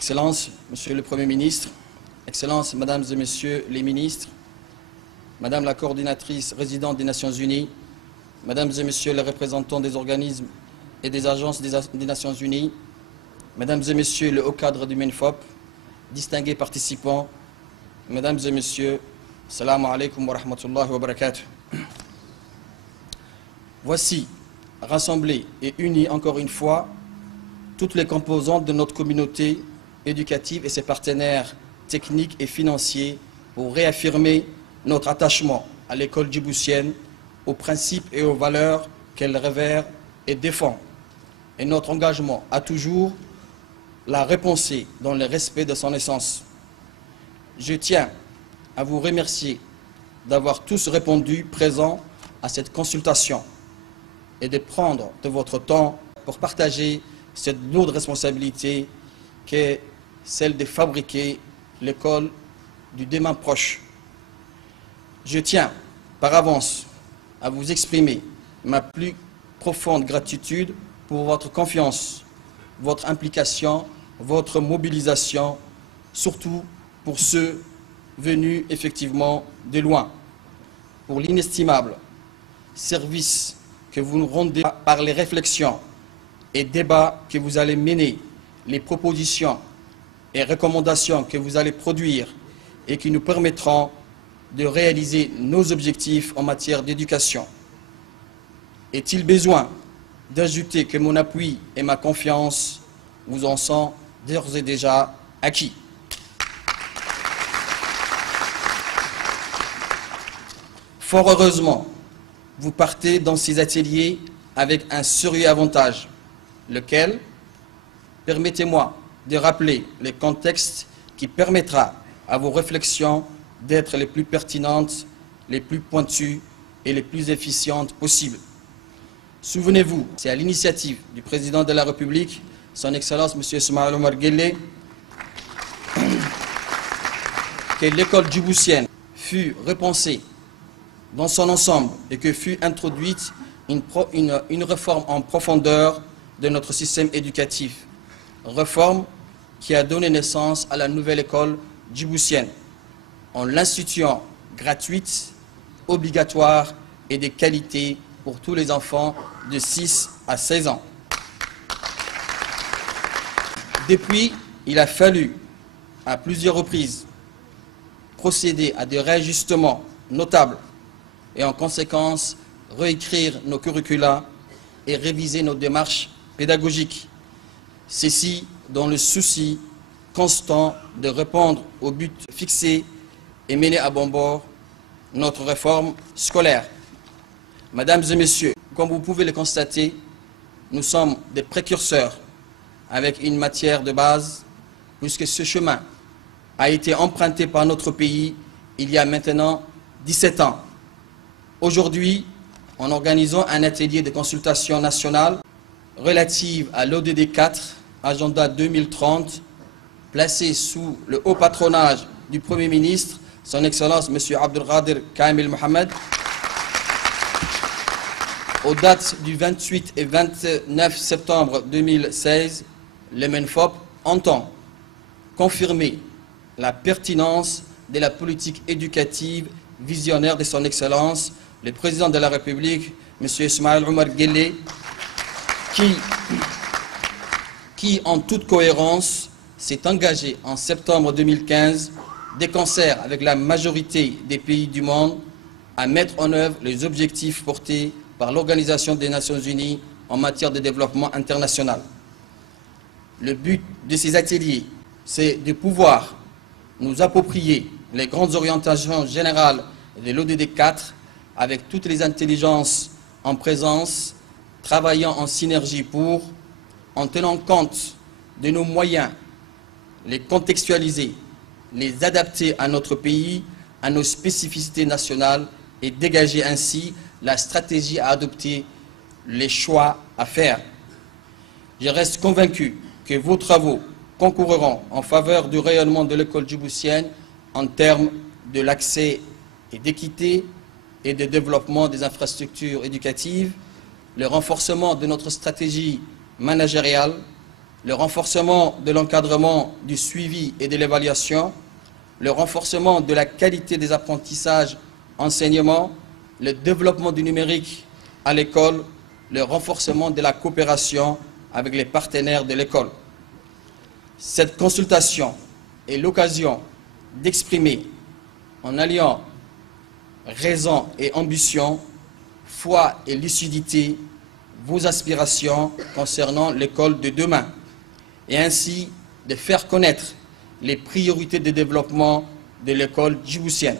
Excellences, Monsieur le Premier ministre, Excellences, Mesdames et Messieurs les ministres, Madame la coordinatrice résidente des Nations Unies, Mesdames et Messieurs les représentants des organismes et des agences des Nations Unies, Mesdames et Messieurs le haut cadre du MENFOP, distingués participants, Mesdames et Messieurs, Assalamu alaikum wa rahmatullahi wa barakatuh. Voici, rassemblés et unis encore une fois, toutes les composantes de notre communauté éducative et ses partenaires techniques et financiers pour réaffirmer notre attachement à l'école djiboutienne, aux principes et aux valeurs qu'elle révère et défend, et notre engagement à toujours la repenser dans le respect de son essence. Je tiens à vous remercier d'avoir tous répondu présents à cette consultation et de prendre de votre temps pour partager cette lourde responsabilité qu'est celle de fabriquer l'école du demain proche. Je tiens par avance à vous exprimer ma plus profonde gratitude pour votre confiance, votre implication, votre mobilisation, surtout pour ceux venus effectivement de loin, pour l'inestimable service que vous nous rendez par les réflexions et débats que vous allez mener, les propositions et recommandations que vous allez produire et qui nous permettront de réaliser nos objectifs en matière d'éducation. Est-il besoin d'ajouter que mon appui et ma confiance vous en sont d'ores et déjà acquis? Fort heureusement, vous partez dans ces ateliers avec un sérieux avantage, lequel, permettez-moi de rappeler le contexte qui permettra à vos réflexions d'être les plus pertinentes, les plus pointues et les plus efficientes possibles. Souvenez-vous, c'est à l'initiative du Président de la République, Son Excellence M. Ismaïl Omar Guelleh, que l'école djiboutienne fut repensée dans son ensemble et que fut introduite une réforme en profondeur de notre système éducatif. Réforme qui a donné naissance à la nouvelle école djiboutienne, en l'instituant gratuite, obligatoire et de qualité pour tous les enfants de 6 à 16 ans. Depuis, il a fallu à plusieurs reprises procéder à des réajustements notables et en conséquence réécrire nos curricula et réviser nos démarches pédagogiques. Ceci dans le souci constant de répondre aux buts fixés et mener à bon bord notre réforme scolaire. Mesdames et messieurs, comme vous pouvez le constater, nous sommes des précurseurs avec une matière de base, puisque ce chemin a été emprunté par notre pays il y a maintenant 17 ans. Aujourd'hui, en organisant un atelier de consultation nationale relative à l'ODD 4, Agenda 2030, placé sous le haut patronage du Premier ministre, Son Excellence M. Abdelkader Kamil Mohamed, aux dates du 28 et 29 septembre 2016, le MENFOP entend confirmer la pertinence de la politique éducative visionnaire de Son Excellence, le Président de la République, M. Ismaïl Omar Guelleh, qui, en toute cohérence, s'est engagé en septembre 2015, de concert avec la majorité des pays du monde, à mettre en œuvre les objectifs portés par l'Organisation des Nations Unies en matière de développement international. Le but de ces ateliers, c'est de pouvoir nous approprier les grandes orientations générales de l'ODD 4 avec toutes les intelligences en présence, travaillant en synergie pour, en tenant compte de nos moyens, les contextualiser, les adapter à notre pays, à nos spécificités nationales et dégager ainsi la stratégie à adopter, les choix à faire. Je reste convaincu que vos travaux concourront en faveur du rayonnement de l'école djiboutienne en termes de l'accès et d'équité et de développement des infrastructures éducatives, le renforcement de notre stratégie managériale, le renforcement de l'encadrement, du suivi et de l'évaluation, le renforcement de la qualité des apprentissages, enseignements, le développement du numérique à l'école, le renforcement de la coopération avec les partenaires de l'école. Cette consultation est l'occasion d'exprimer, en alliant raison et ambition, foi et lucidité, vos aspirations concernant l'école de demain, et ainsi de faire connaître les priorités de développement de l'école djiboutienne.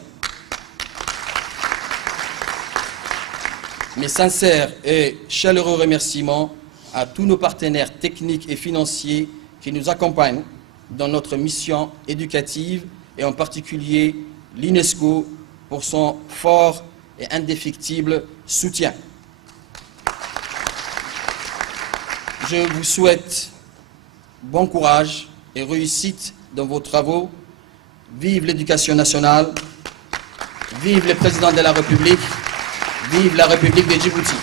Mes sincères et chaleureux remerciements à tous nos partenaires techniques et financiers qui nous accompagnent dans notre mission éducative et en particulier l'UNESCO pour son fort et indéfectible soutien. Je vous souhaite bon courage et réussite dans vos travaux. Vive l'éducation nationale, vive le président de la République, vive la République de Djibouti.